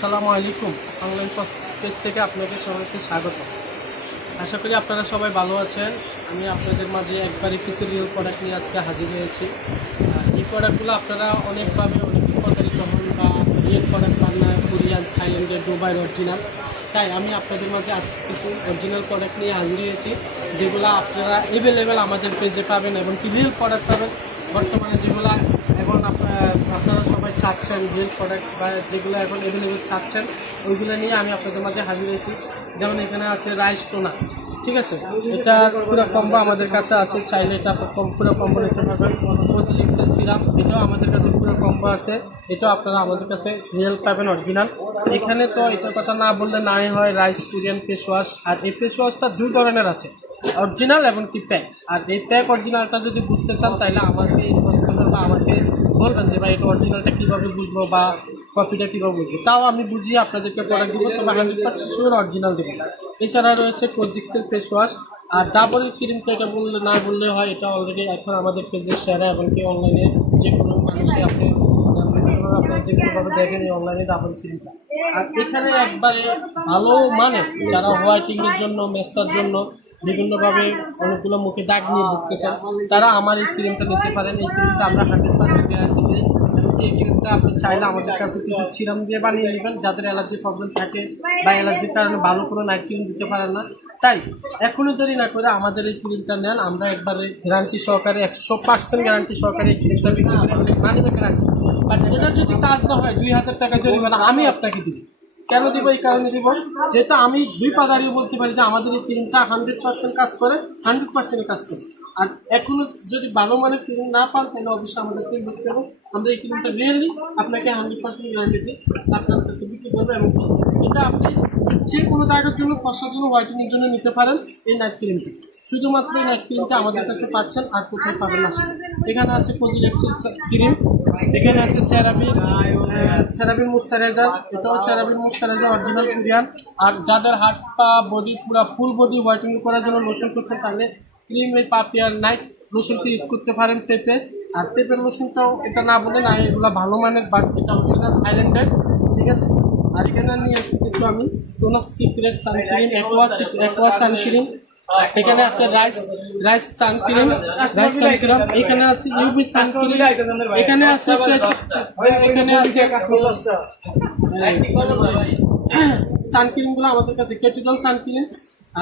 আসসালামু আলাইকুম। Online page থেকে আপনাদের সবাইকে স্বাগত। আশা করি আপনারা সবাই ভালো আছেন। আমি আপনাদের মাঝে একবারে কিছু রিয়েল প্রোডাক্ট নিয়ে আজকে হাজির হয়েছি। এই প্রোডাক্টগুলো আপনারা অনেকভাবে অনেক প্রতারিত হন বা রিয়েল প্রোডাক্ট পান না, কোরিয়ান, থাইল্যান্ডের, দুবাইয়ের অরিজিনাল। তাই আমি আপনাদের মাঝে আজকে কিছু অরিজিনাল প্রোডাক্ট নিয়ে হাজির হয়েছি, যেগুলো আপনারা অ্যাভেলেবেল আমাদের পেজে পাবেন এবং কি রিয়েল প্রোডাক্ট পাবেন। বর্তমানে যেগুলো এখন আপনারা সবাই চাচ্ছেন রিয়েল প্রোডাক্ট বা যেগুলো এখন অ্যাভেলেবেল চাচ্ছেন, ওইগুলো নিয়ে আমি আপনাদের মাঝে হাজির হয়েছি। যেমন এখানে আছে রাইস টোনা, ঠিক আছে, এটা পুরো কম্বো আমাদের কাছে আছে, চাইলে এটা পুরো কম্বো নিতে পারবেন। কোজিলিক্সের সিরাম, এটাও আমাদের কাছে পুরো কম্বো আছে, এটাও আপনারা আমাদের কাছে রিয়েল পাবেন অরিজিনাল। এখানে তো এটার কথা না বললে নাই হয়, রাইস কোরিয়ান ফেস ওয়াশ। আর এই ফেস ওয়াশটা দুই ধরনের আছে, অরিজিনাল এবং কি প্যাক। আর এই প্যাক অরিজিনালটা যদি বুঝতে চান তাহলে আমাকে ইনবক্স করবেন বা আমাকে বলবেন যে ভাই এটা অরিজিনালটা কীভাবে বুঝবো বা কপিটা কীভাবে বুঝবো, তাও আমি বুঝিয়ে আপনাদেরকে প্রোডাক্ট দেবো, তবে 100% শিওর অরিজিনাল দেবো। এছাড়া রয়েছে কোজিক্সের ফেস ওয়াশ আর ডাবল ক্রিমটা, এটা বললে না বললে হয়, এটা অলরেডি এখন আমাদের পেজে শেয়ার এবং কি অনলাইনে যে কোনো মানুষে আপনি আপনারা যে কোনোভাবে দেখেন এই অনলাইনে ডাবল ক্রিমটা। আর এখানে একবারে ভালো মানে যারা হোয়াইটিংয়ের জন্য, মেস্তার জন্য বিভিন্নভাবে অনেকগুলো মুখে দাগ নিয়ে ভুগতেছেন, তারা আমার এই ক্রিমটা নিতে পারেন। এই ক্রিমটা আমরা 100% গ্যারান্টি দিই। এবং এই ক্রিমটা আপনি চাইলে আমাদের কাছে কিছু সিরাম দিয়ে বানিয়ে নেবেন, যাদের অ্যালার্জি প্রবলেম থাকে বা অ্যালার্জির কারণে ভালো করে নাইট ক্রিম দিতে পারেন না, তাই এখনই দেরি না করে আমাদের এই ক্রিমটা নেন। আমরা একবারে গ্যারান্টি সহকারে 100% গ্যারান্টি সহকারে এই ক্রিমটা বিক্রি করে মানিবে গ্যারান্টি। বাট এটা যদি কাজ না হয় 2000 টাকা জরিমানা আমি আপনাকে দিব। কেন দিব? এই কারণে দিব, যেহেতু আমি দুই পা দাঁড়িয়ে বলতে পারি যে আমাদের এই ক্রিমটা 100% কাজ করে, 100% কাজ করে। আর এখনো যদি ভালো মানের ক্রিম না পান তাহলে অবশ্যই আমাদের ক্রিম বিক্রি করবো। আমরা এই ক্রিমটা রিয়েলি আপনাকে 100% গ্যারান্টি দিই আপনার কাছে বিক্রি করবো। এবং এটা আপনি যে কোনো দাগের জন্য, ফসার জন্য, হোয়াইটেনিংয়ের জন্য নিতে পারেন এই নাইট ক্রিমটি। শুধুমাত্র এই নাইট ক্রিমটা আমাদের কাছে পাচ্ছেন, আর কোথায় পাবেন না। এখানে আছে কোজিলেক্সের ক্রিম, এখানে আছে সেরাবির ময়েশ্চারাইজার, এটাও সেরাবির ময়েশ্চারাইজার অরিজিনাল কোরিয়ান। আর যাদের হাত পা বডি পুরো ফুল বডি হোয়াইটেনিং করার জন্য লোশন করছেন, তাহলে ক্রিম এই পাপিয়ার নাইট লোশনটি ইউজ করতে পারেন পেপে। আর পেপের লোশনটাও এটা না বলে না, এগুলো ভালো মানের, বাট এটা অরিজিনাল থাইল্যান্ডের, ঠিক আছে। আর এখানে নিয়ে এসেছি কিছু আমি টোনাক সিক্রেট সানক্রিম, অ্যাকোয়া সানক্রিম, এখানে আছে রাইস সানক্রিম, এখানে আছে ইউভি সানক্রিম, এখানে আছে সানক্রিমগুলো আমাদের কাছে কেটিডল সানক্রিম।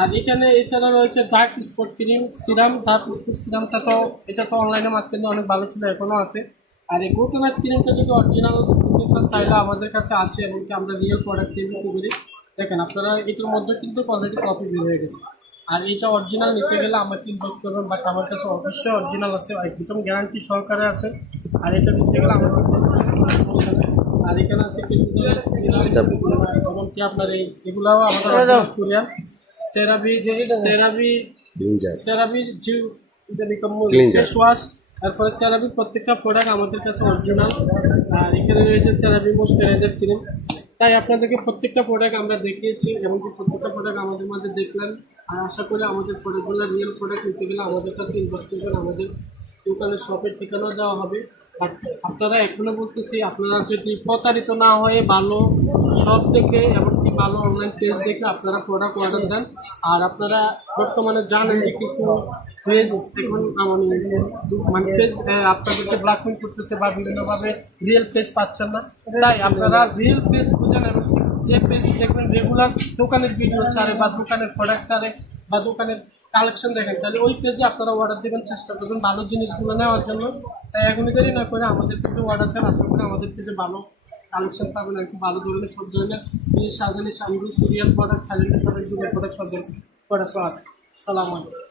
আর এখানে এছাড়া রয়েছে dark spot cream serum, dark spot সিরামটা তো এটা তো অনলাইনে মাঝখানে অনেক ভালো ছিল, এখনও আছে। আর এই গোটোনাট ক্রিমটা যদি অরিজিনাল নিতে চান তাহলে আমাদের কাছে আছে, এবং আমরা রিয়েল প্রোডাক্ট বিক্রি করি। দেখেন আপনারা এটার মধ্যে কিন্তু অলরেডি কপি বের হয়ে গেছে। আর এইটা অরিজিনাল নিতে গেলে আমাকে ইনভেস্ট করবেন, বাট আমার কাছে অবশ্যই অরিজিনাল আছে, একদম গ্যারান্টি সহকারে আছে। আর এটা নিতে গেলে আমাকে ইনভেস্ট করবেন। আর এখানে আছে এমনকি আপনার এগুলাও আমাদের কোরিয়ান সেরাবি ফেস ওয়াশ, তারপরে সেরাবির প্রত্যেকটা প্রোডাক্ট আমাদের কাছে অরিজিনাল। আর এখানে রয়েছে সেরাবি ময়েশ্চারাইজার ক্রিম। তাই আপনাদেরকে প্রত্যেকটা প্রোডাক্ট আমরা দেখিয়েছি, এমনকি প্রত্যেকটা প্রোডাক্ট আমাদের মাঝে দেখলেন। আর আশা করি আমাদের প্রোডাক্টগুলো রিয়েল প্রোডাক্ট নিতে গেলে আমাদের কাছে ইনভেস্ট করবেন, আমাদের দোকানের শপের ঠিকানা দেওয়া হবে। বাট আপনারা এখনও বলতেছি, আপনারা যদি প্রতারিত না হয়ে ভালো শপ দেখে এমনকি ভালো অনলাইন পেজ দেখে আপনারা প্রোডাক্ট অর্ডার দেন। আর আপনারা বর্তমানে জানেন যে কিছু পেজ এখন মানে পেজ আপনাদেরকে ব্ল্যাকমেল করতেছে বা বিভিন্নভাবে রিয়েল পেজ পাচ্ছেন না। তাই আপনারা রিয়েল পেজ খুঁজেন, এবং যে পেজ দেখবেন রেগুলার দোকানের ভিডিও ছাড়ে বা দোকানের প্রোডাক্ট ছাড়ে বা দোকানের কালেকশন দেখেন, তাহলে ওই পেজে আপনারা অর্ডার দেবেন, চেষ্টা করবেন ভালো জিনিসগুলো নেওয়ার জন্য। তাই এখনই দেরি না করে আমাদের পেজে অর্ডার দেন। আশা করি আমাদের পেজে ভালো কালেকশন পাবেন, আর কি ভালো ধরনের সব ধরনের জিনিস, সাজানি সামগ্রী, সিরিয়াল প্রোডাক্ট, থাইল্যান্ডের প্রোডাক্ট, দুধের প্রোডাক্ট, সব ধরনের প্রোডাক্ট পাওয়া যায়। সালাম আলাইকুম।